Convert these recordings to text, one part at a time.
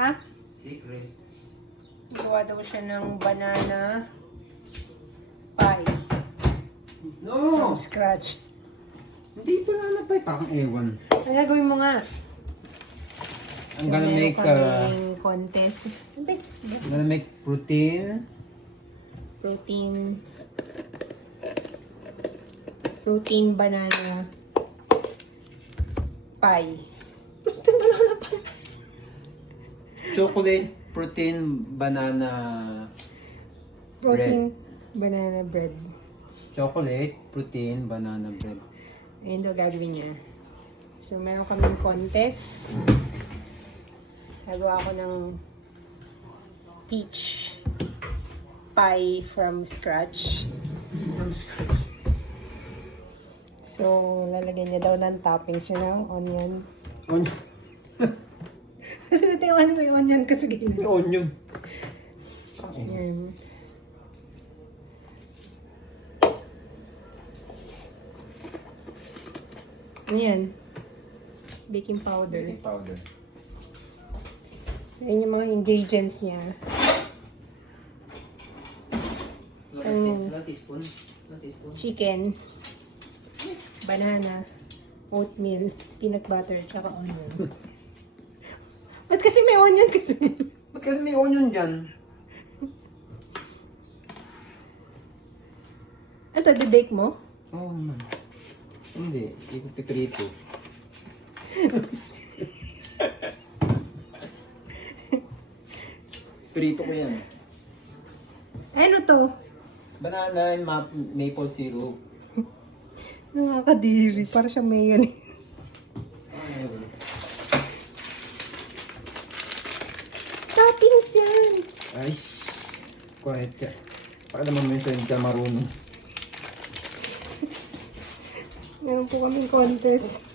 Ha? Secret. Gawa daw siya ng banana pie. No! From scratch. Hindi banana pie. Parang ewan. Ang gagawin mo nga. I'm gonna make contest. I'm gonna make protein banana pie. chocolate protein banana Banana bread. chocolate protein banana bread. Ayun daw gagawin niya. So, meron kaming contest. Gagawa ako ng peach pie from scratch. So, lalagyan niya daw ng toppings yun ng onion. Onion. Kasi natiwan mo yung onion kasi gina. Onion. Ayan. Ayan. Baking powder. Baking powder. So, yun yung mga ingredients niya. Ilang teaspoon? Chicken, banana, oatmeal, peanut butter, tsaka onion. Ba't kasi may onion kasi? Ba't kasi may onion dyan? Ito, bibake mo? Oo man. Hindi. Ipiprito. Prito ko yan. Ano to? Banana and maple syrup. Nakakadiri. Para siya mayonnaise. Toppings yan! Ay, quiet ka. Baka naman minsan hindi ka marunong. Meron po kaming contest.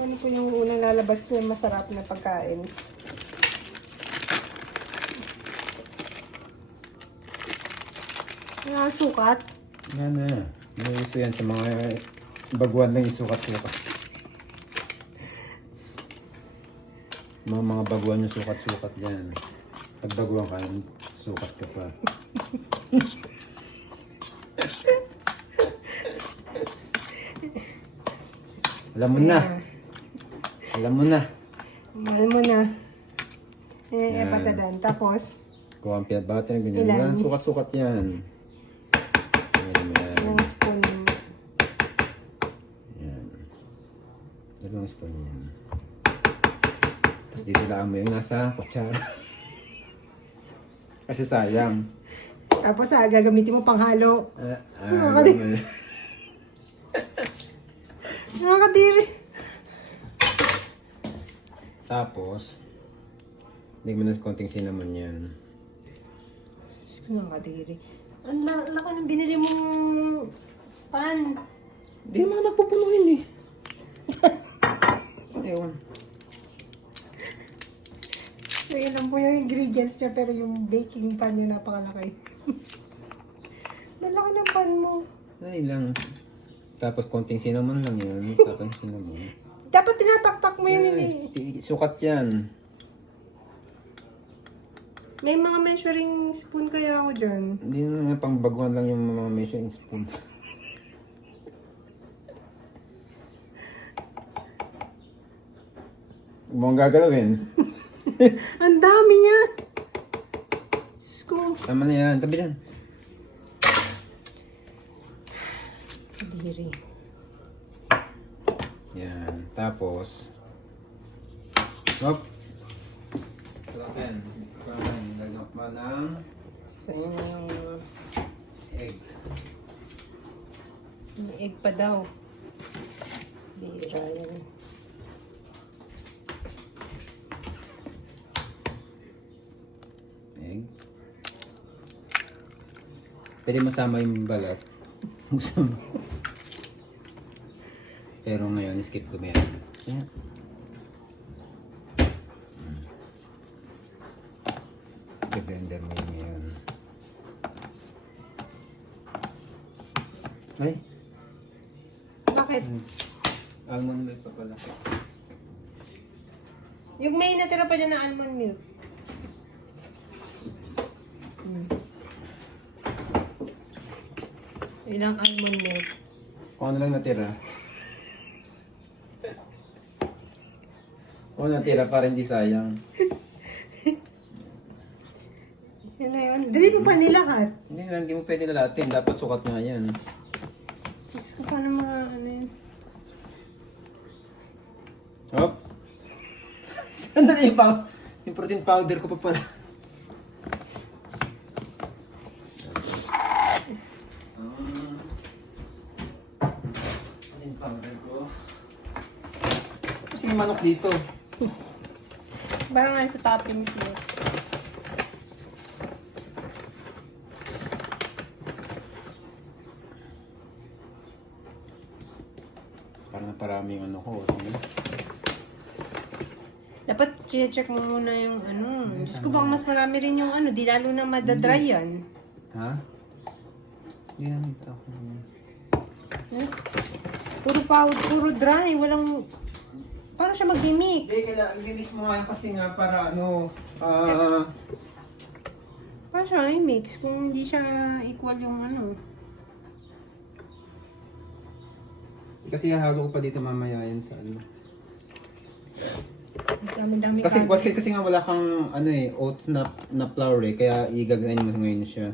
Ano po yung unang lalabas na masarap na pagkain? Sukat. Yan na. May iso yan sa mga baguan ng isukat-sukat. Mga baguan yung sukat-sukat yan. Pag baguan ka, sukat ka pa. Alam mo na. Alam mo na. Mahal mo na. Yan. Patadan. Tapos, Kung ang peanut butter, ganyan. Ilan? Yan, sukat-sukat yan. ilang spoon. Yan. Dalawang spoon yan. Tapos dito lang mo yung nasa kutsara. Kasi sayang. Tapos, gagamitin mo panghalo. Ganun. Nakakadiri. Tapos, hindi mo na konting cinnamon yan. Nakakadiri. Ang laki ng binili mong pan. Hindi naman magpupunuhin eh. Ewan. So, yun lang po yung ingredients niya, pero yung baking pan niya napakalaki. Malaki ng pan mo. Ay lang. Tapos konting cinnamon lang yan. Tapos cinnamon. Dapat tinataktak mo yun. Sukat yan. May mga measuring spoon kaya ako dyan. Hindi na nga pang baguhan lang yung mga measuring spoon. Huwag mo ang gagalawin. Ang dami niya. Sko. Tama na yan. Tabi yan. Diri. Yan. Tapos. Hop. Ayan. Lagyan pa ng So, yun na yung egg. may egg pa daw. Bira yan. Egg. Pwede masama yung balat. Masama. Pero ngayon, skip ko meron. Yan. I-blender mo yun ngayon. Ay! Bakit? Almond milk pa pala. Yung may natira pa dyan na almond milk. Ilang almond milk. Kung ano lang natira. Kung ano natira para hindi sayang. Yun na yun. Dali mo pa nilahat. Hindi mo pwede nalatin. Dapat sukat nga yan. Diyos ko, paano mga ano yun? Hop! Sandali yung protein powder ko pa pala. Protein powder ko. Kasi may manok dito. Parang nga sa toppings mo. Parang naparami yung ano ko. Dapat check mo muna yung ano. Diyos ko, baka mas marami rin yung ano. Di lalo na madadry yan. Ha? Hindi naman ito ako. Eh? Puro powder, puro dry. Walang... Parang siya mag-mix. Hindi, kailangan i-mix mo nga yan kasi nga para ano, Parang siya i-mix kung hindi siya equal yung ano. kasi hahalo ko pa dito mamaya yan sa ano. Dami-dami Kasi, ka. kasi nga wala kang ano eh, oats na flour eh, kaya i-grind mo ngayon siya.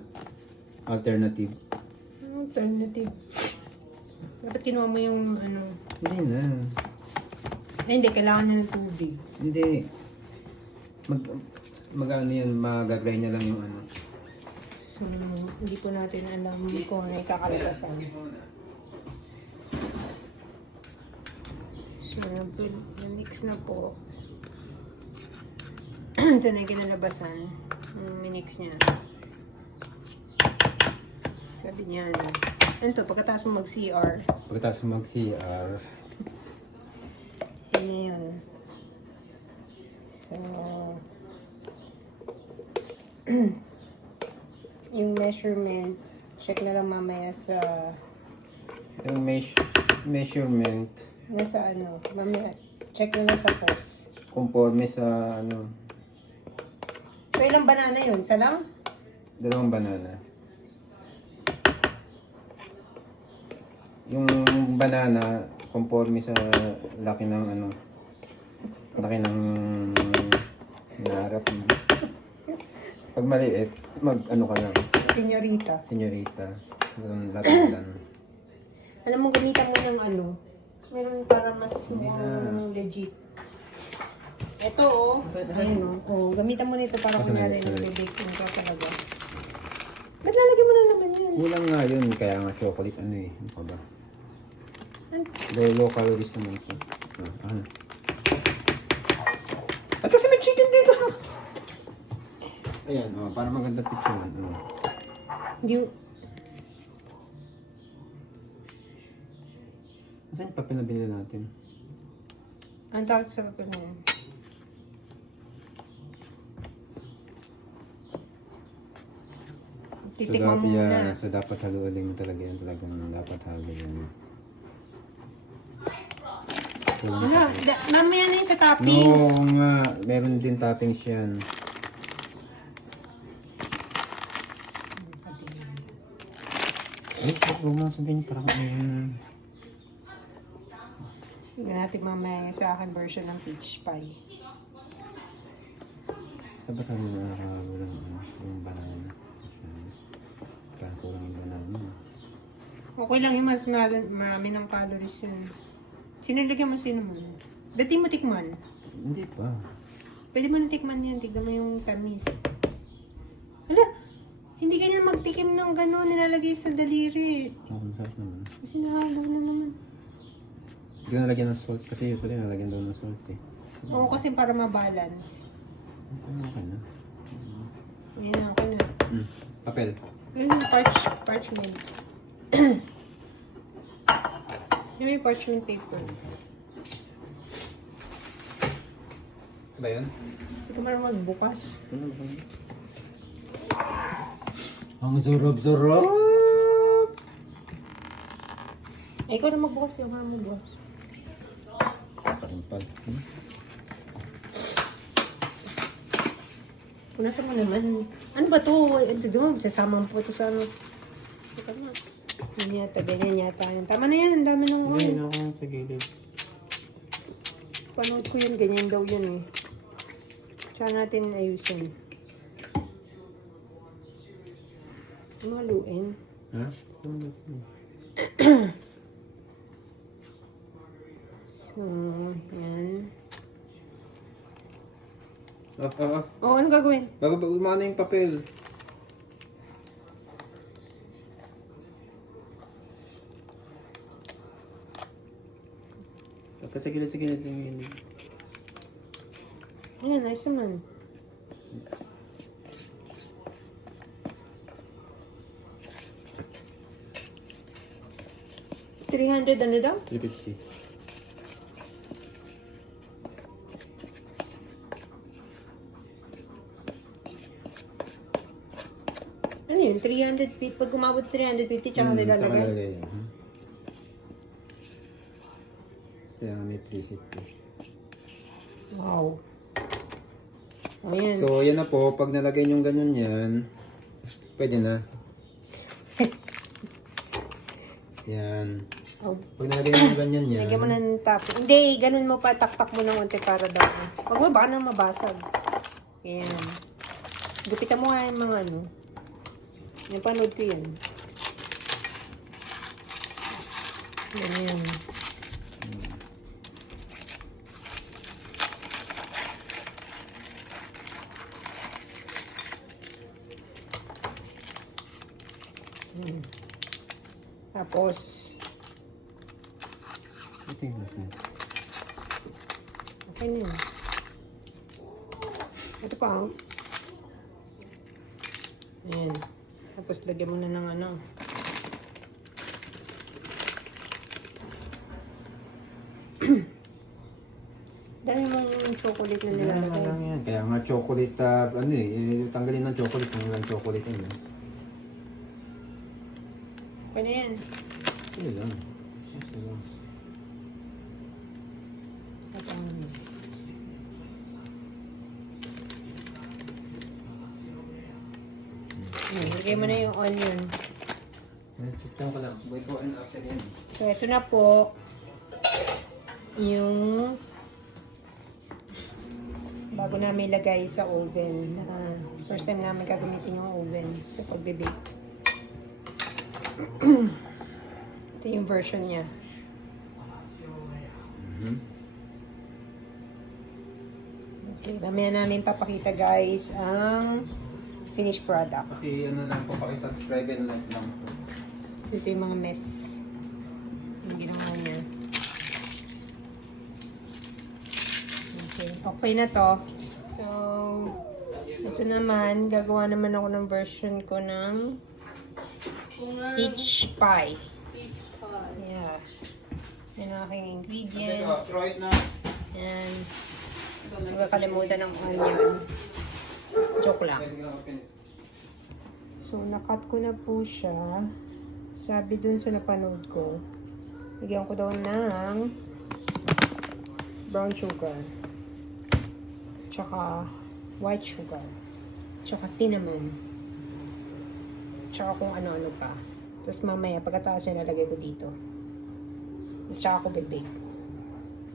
Alternative. Alternative. Dapat kinuha mo yung ano. Hindi na. Ay, hindi. Kailangan niya ng tubig. Hindi. Mag-ano yan, mag-grind niya lang yung ano. So, hindi po natin alam kung ano ikakalabasan. So, na-mix na po. Ito na yung kinalabasan. Minix niya. Sabi niya, ano. Ano to? Pagkatapos mo mag-CR. Pagkatapos mo mag-CR, Yun na yun. So, yung measurement, check na lang mamaya sa, yung measurement, nasa ano, mamaya, check na lang sa post. conforme sa ano, So, ilang banana yun? Isa lang? 2 banana. Yung banana, conforme sa laki ng ano, laki ng naharap mo. Pag maliit, mag ano ka lang, Senyorita. senyorita. Latan. Alam mo, gamitan mo ng ano, meron para mas Hindi mukhang legit. Ito, oh. Ayun, oh. Gamitan mo nito para kunyari nag-baking ka talaga. Ba't lalagyan mo na naman yan? Kulang nga yun, kaya nga chocolate ano eh. Ano ka ba? Low calories naman ito. Ah. At kasi may chicken dito! Ayan, oh, para maganda picture. Oh. Hindi, Saan yung papel na binili natin? ang tawag sa papel na yan. Titikman mo muna. So dapat halualin mo talaga yan. Talagang dapat halo yan. Wala, mamaya na yun sa toppings. No nga, meron din toppings yan. Ay, huwag mo sabihin parang ano na. Tignan natin mamaya yung sa akin version ng peach pie. Dapat halo na walang ano, yung banana. Kaya kulang yung banana. Okay lang yung mas marami ng calories yun. Sinilagyan mo cinnamon. Ba't di mo tikman? Hindi pa. Pwede mo na tikman yan. Tignan mo yung tamis. Hala! Hindi ganyan magtikim ng gano'n nilalagay sa daliri. Oh, masarap naman. Kasi nahalo na naman. Hindi ko nalagyan ng salt kasi usually nalagyan daw ng salt eh. Oo, kasi para ma-balance. Okay na. Yan na, okay na. Papel. Yung parchment. Yung may parchment paper. Ba yun? Hindi ko marunong magbukas. Ano ba yun? Ang zurab-zurab! Eh, ikaw na magbukas yung harap magbukas. Kakarimpal. Punasan mo naman. Ano ba to? Ito mo, sasama mo po ito sa ano. Ito na. Yan yata, ganyan yata. Tama na yan, ang dami nung Hindi, ako sa gilid. panood ko yun, ganyan daw yun eh. Tsaka natin ayusin. Maluin. Ha? So, yan. Oh. Ano gagawin? Bago umano yung papel. Dapat sa gilid yung gilid. Ayan, nice naman. $300 ano daw? 350. Ano yun? 350. Pag umabot 350, tsaka nilalagay. Kaya nga may preheat po. Wow. Ayan. So, yan na po. Pag nalagay yung ganun yan, pwede na. Yan. Oh. Pag nalagay yung ganyan yan, Lagyan mo ng tap. Hindi, ganun mo pa. Taktak mo ng unti para daw. Pag mo, baka nang mabasag. Ayan. Gupitan mo nga yung mga ano. Yung panood ko yan. Ayan. Tapos, ito yung lasa. okay na yun. Ito pa, oh. Ayan. Tapos, lagyan mo na ng ano. Dahil mong chocolate na nilalagay. lang yan. Kaya nga chocolate, ano tanggalin ng chocolate kung walang chocolate yun. Pwede yan. Hindi lang. Kasi lang. Lagay mo na yung onion. Check ko lang. Wait po, and after yan. So, ito na po yung bago namin ilagay sa oven. First time namin gagamitin yung oven sa pagbe-bake. Ito yung version niya. Okay, mamaya namin papakita guys ang finished product. Okay, ano lang po, pakisubscribe and like lang po. So, ito yung mga mess yung ginawa niya. Okay na to. So, ito naman, gagawa naman ako ng version ko ng peach pie. Yeah. Yan ang aking ingredients. Throw it na. And, huwag kakalimutan ng onion. Joke lang. So, nakat ko na po siya. Sabi dun sa napanood ko, lagyan ko daw ng brown sugar. Tsaka white sugar. Tsaka cinnamon. Tsaka kung ano-ano pa. Tapos mamaya, pagkatapos niya nalagay ko dito. Tapos tsaka ko bibig.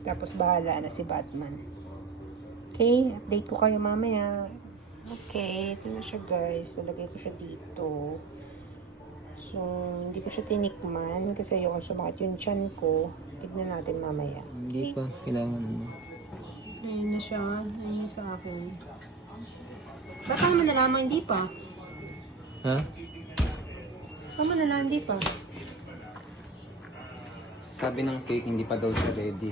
Tapos bahala na si Batman. Okay, update ko kayo mamaya. Okay, ito na siya guys. Nalagay ko siya dito. So, hindi ko siya tinikman kasi ayoko sumakit yung tiyan ko. Tignan natin mamaya. Hindi pa, kailangan ano. Ayun na siya. Ayun sa akin. Baka naman nalaman hindi pa. Ha? Baka naman nalaman hindi pa. Sabi ng cake, hindi pa daw siya ready.